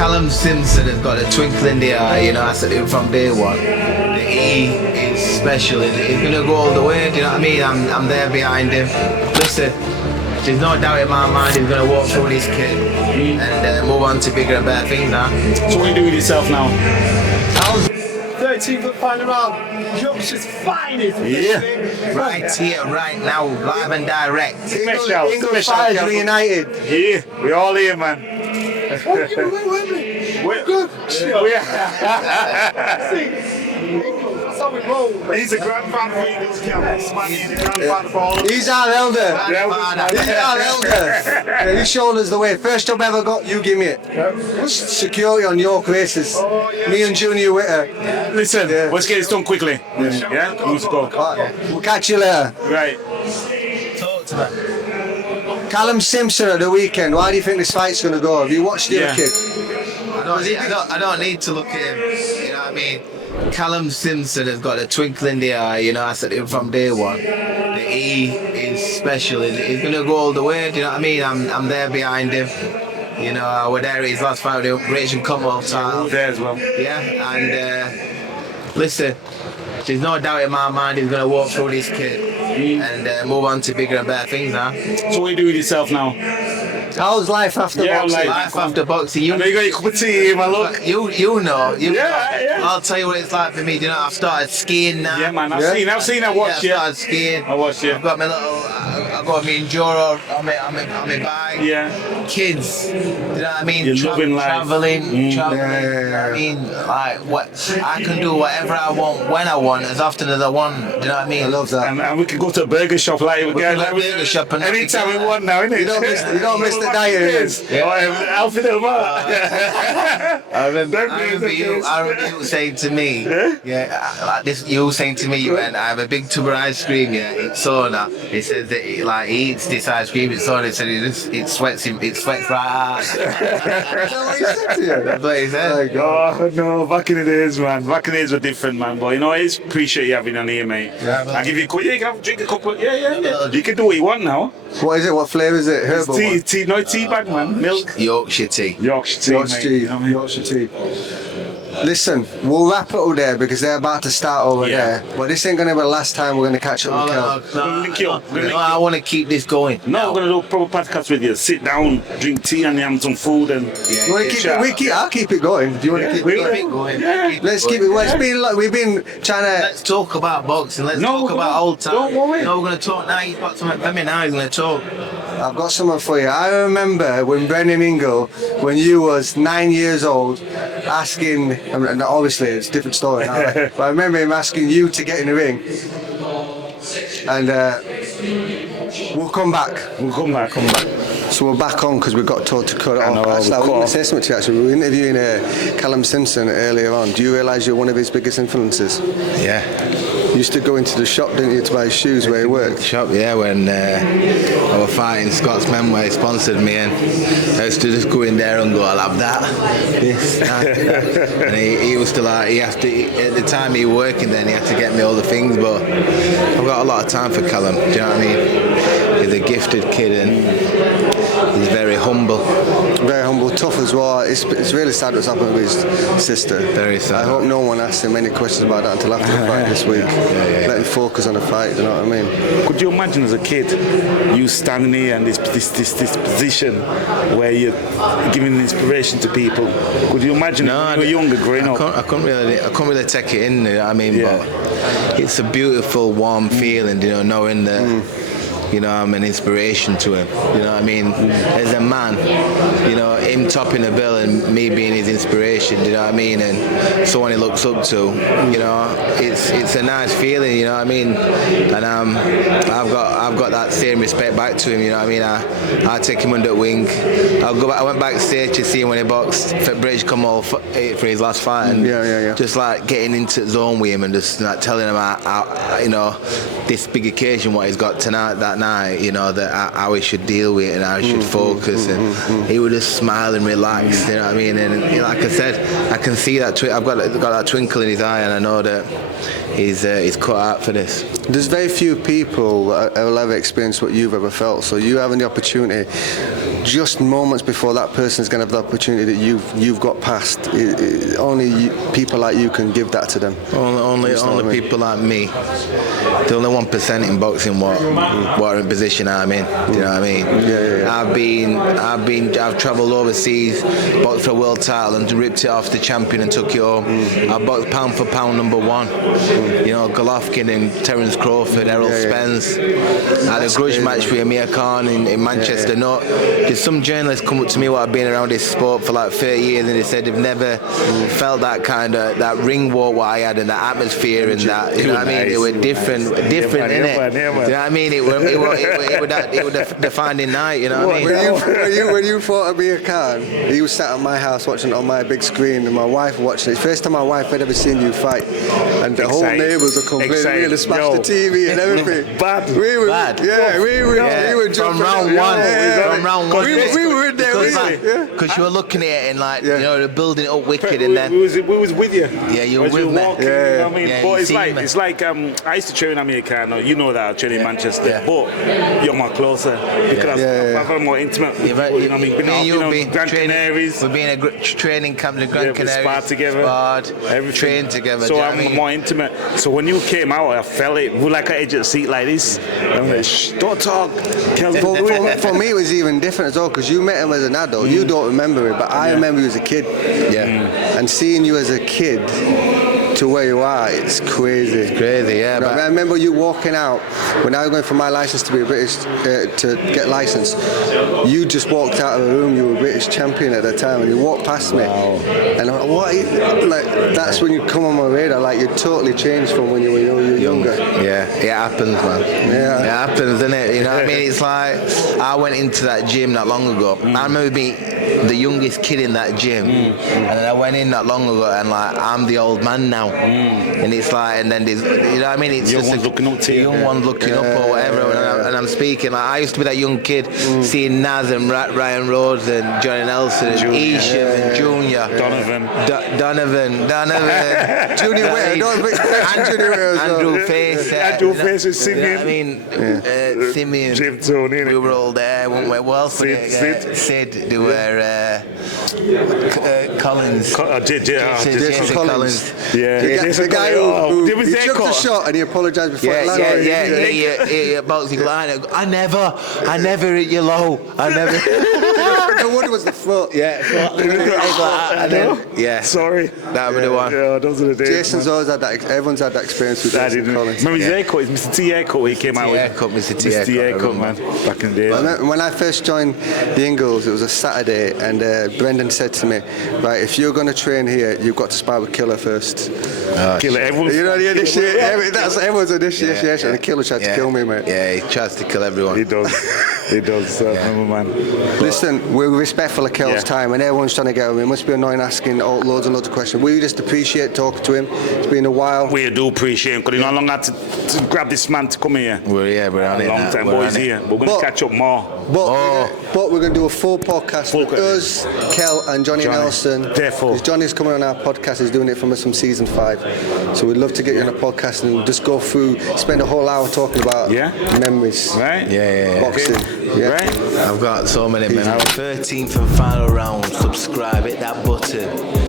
Callum Simpson has got a twinkle in the eye, you know, I said it from day one. The E is special, he's gonna go all the way, do you know what I mean? I'm there behind him. Listen, there's no doubt in my mind he's gonna walk through this kid and move on to bigger and better things now. So what are you doing with yourself now? 13 foot final round, Yorkshire's finest. Yeah. Right here, right now, live and direct. England fires reunited. Yeah, we all here, man. We're good. That's how we roll. He's a grandfather for Eagles, Kel. He's our elder. Yeah, He's our elder. Yeah, he showed us the way. First job ever got, you give me it. Security on York races. Me and Junior Witter. Listen, let's get this done quickly. Yeah? Who's go? We'll catch you later. Right. Talk to me. Callum Simpson at the weekend. Why do you think this fight's going to go? Have you watched the other kid? I don't need to look at him, you know what I mean? Callum Simpson has got a twinkle in the eye, you know, I said it from day one. The E is special, he's gonna go all the way, do you know what I mean? I'm there behind him. You know, I was there at his last fight, the Operation Commonwealth title. There as well. Yeah, and listen, there's no doubt in my mind he's gonna walk through this kid and move on to bigger and better things now. So what are you doing with yourself now? How's life after boxing? Life after boxing, I know you got your cup of tea here, man, look. you know. Yeah. I'll tell you what it's like for me. You know, I've started skiing now. Yeah, man, I've seen, I watched you. I started skiing. I watched you. I've got my little, I've got my enduro on my bike. Yeah. Kids, you know what I mean? You're loving life. Traveling. You know what Yeah. I mean? Like, what I can do whatever I want, when I want, as often as I want. Do you know what I mean? I love that. And we can go to a burger shop like We can go to a burger shop and anytime we want now, innit? You don't miss the diet. Alfie Del Mar. I remember you saying to me, like this, you saying to me, you went, I have a big tub of ice cream, it's sauna. He says that he eats this ice cream, it's sauna. He said it sweats right out. That's what he said to you? That's what he said. Oh no, back in the days, man. Back in the days were different, man. But you know, I appreciate you having on here, mate. I give you a cup. Yeah, you can have, drink a couple. Yeah. You can do what you want now. What is it? What flavour is it? Herbal? Tea, no tea bag, man. Milk. Yorkshire tea. Yorkshire tea, Yorkshire mate. tea. You know what I mean? Yorkshire tea. Listen, we'll wrap it up there because they're about to start over there. But this ain't going to be the last time we're going to catch up with Kel. We're gonna link you up. I want to keep this going. No, I'm gonna do a proper podcast with you. Sit down, drink tea, and have some food, and You want to keep it? I'll keep it going. Do you want to keep it going? Let's keep it. Well, it's been like we've been trying to. Let's talk about boxing. Let's talk about old times. Don't worry. No, we're going to talk now. He's got something for me now. He's going to talk. I've got something for you. I remember when Brendan Ingle, when you was 9 years old, asking, and obviously it's a different story now, but I remember him asking you to get in the ring. And we'll come back. Come back. So we're back on because we've got told to cut it off. know, Actually, I we've was going cut to say something to you actually. We were interviewing Callum Simpson earlier on. Do you realise you're one of his biggest influences? Yeah. You used to go into the shop, didn't you, to buy shoes where he worked? Shop, yeah, when I was fighting Scott's men where he sponsored me, and I used to just go in there and go, I'll have that, this, that. And he used to like, at the time he was working then, he had to get me all the things, but I've got a lot of time for Callum, do you know what I mean? He's a gifted kid and he's very humble. Very humble, tough as well. It's really sad what's happened with his sister. Very sad. I hope no one asks him any questions about that until after the fight this week. Let him focus on the fight, you know what I mean? Could you imagine as a kid, you standing here and this position where you're giving inspiration to people? Could you imagine when you were younger growing up? I couldn't really take it in, you know what I mean? But it's a beautiful, warm feeling, you know, knowing that. You know, I'm an inspiration to him. You know what I mean? As a man, you know, him topping the bill and me being his inspiration, you know what I mean? And someone he looks up to, you know, it's a nice feeling, you know what I mean? And I've got that same respect back to him, you know what I mean? I take him under the wing. I went backstage to see him when he boxed for British Commonwealth for his last fight, and just like getting into the zone with him and just like telling him how you know, this big occasion what he's got tonight, that night, you know, that how he should deal with it and how he should focus, and he would just smile and relax, you know what I mean? And you know, like I said, I can see that I've got that twinkle in his eye, and I know that he's cut out for this. There's very few people that will ever experience what you've ever felt, so you having the opportunity just moments before that person's going to have the opportunity that you've got past. Only people like you can give that to them. Only people like me. The only 1% in boxing what are in position I'm in. Do you know what I mean? I've travelled overseas, boxed for a world title and ripped it off the champion and took it home. I boxed pound for pound #1. You know, Golovkin and Terence Crawford, Errol Spence. I had a grudge match with Amir Khan in Manchester. No, there's some journalists come up to me what I've been around this sport for like 30 years and they said they've never felt that kind of that ring walk what I had and that atmosphere and that. You know what I mean? It was different, innit? You know what I mean? It was a defining night. You know what I mean? When you fought Amir Khan, he was sat at my house watching it on my big screen, and my wife watching it. First time my wife had ever seen you fight, and the whole neighbours were complaining. We had to smash the TV and everything. We were from round one. From round one. We were in there. Because you were looking at it and like you know, building it up wicked, and then we was with you. Yeah, you were with me. Walking, you know what I mean? But it's like I used to train in America. You know that I train in Manchester, but you're more closer because I'm more intimate. You know what I mean? Gran Canaries. We've been a training camp in Gran Canaries. Sparred together. Trained together. So I'm more intimate. So when you came out, I felt it. We were like an edge of the seat like this. I'm like, shh, don't talk. For me, it was even different as well because you met him as an adult. You don't remember it, but I remember you as a kid. And seeing you as a kid to where you are, it's crazy. It's crazy, yeah. You know, I remember you walking out when I was going for my license to be a British to get licensed. You just walked out of the room. You were British champion at the time, and you walked past me. And I'm like, what? Like that's when you come on my radar. Like you totally changed from when you were younger. Yeah, it happens, man. Yeah, it happens, doesn't it? You know what I mean? It's like I went into that gym not long ago. I remember being the youngest kid in that gym, and then I went in not long ago, and like I'm the old man now. And it's like, and then there's, you know what I mean? It's young just ones looking up to you. Young ones looking up or whatever. And I'm speaking like I used to be that young kid, seeing Naz and Ryan Rhodes and Johnny Nelson and Isham and Junior, Donovan, Junior Andrew Face, was Simeon. You know what I mean? Simeon. Jim Tony. We were all there, weren't we? Well, Sid. They were Collins. Jason Collins. The guy who took the shot and he apologised before it landed. Yeah, boxing line. I never hit you low. I never. No wonder it was the foot. Sorry. That was the one. Yeah, those are the days. Jason's always had that. Everyone's had that experience with Jason Collins. Remember his haircut? It's Mr. T haircut. He came out with Mr. T haircut, man. Back in the day. When I first joined the Ingalls, it was a Saturday, and Brendan said to me, "Right, if you're going to train here, you've got to spar with Killer first." Killer, everyone's. You know the initiation. That's everyone's initiation. And Killer tried to kill me, mate. Yeah, he tries to kill everyone. He does. Man. Listen, we're respectful of Kell's time, and everyone's trying to get him. It must be annoying asking loads and loads of questions. We just appreciate talking to him. It's been a while. We do appreciate him because you no longer had to grab this man to come here. We're on a long time, but he's here. We're going to catch up more. But we're going to do a full podcast with us, Kell and Johnny Nelson. Therefore, Johnny's coming on our podcast. He's doing it from us from season 5. So we'd love to get you on a podcast and just go through, spend a whole hour talking about memories. Right? Boxing. Okay. Yeah. Right? I've got so many memories. 13th and final round. Subscribe, hit that button.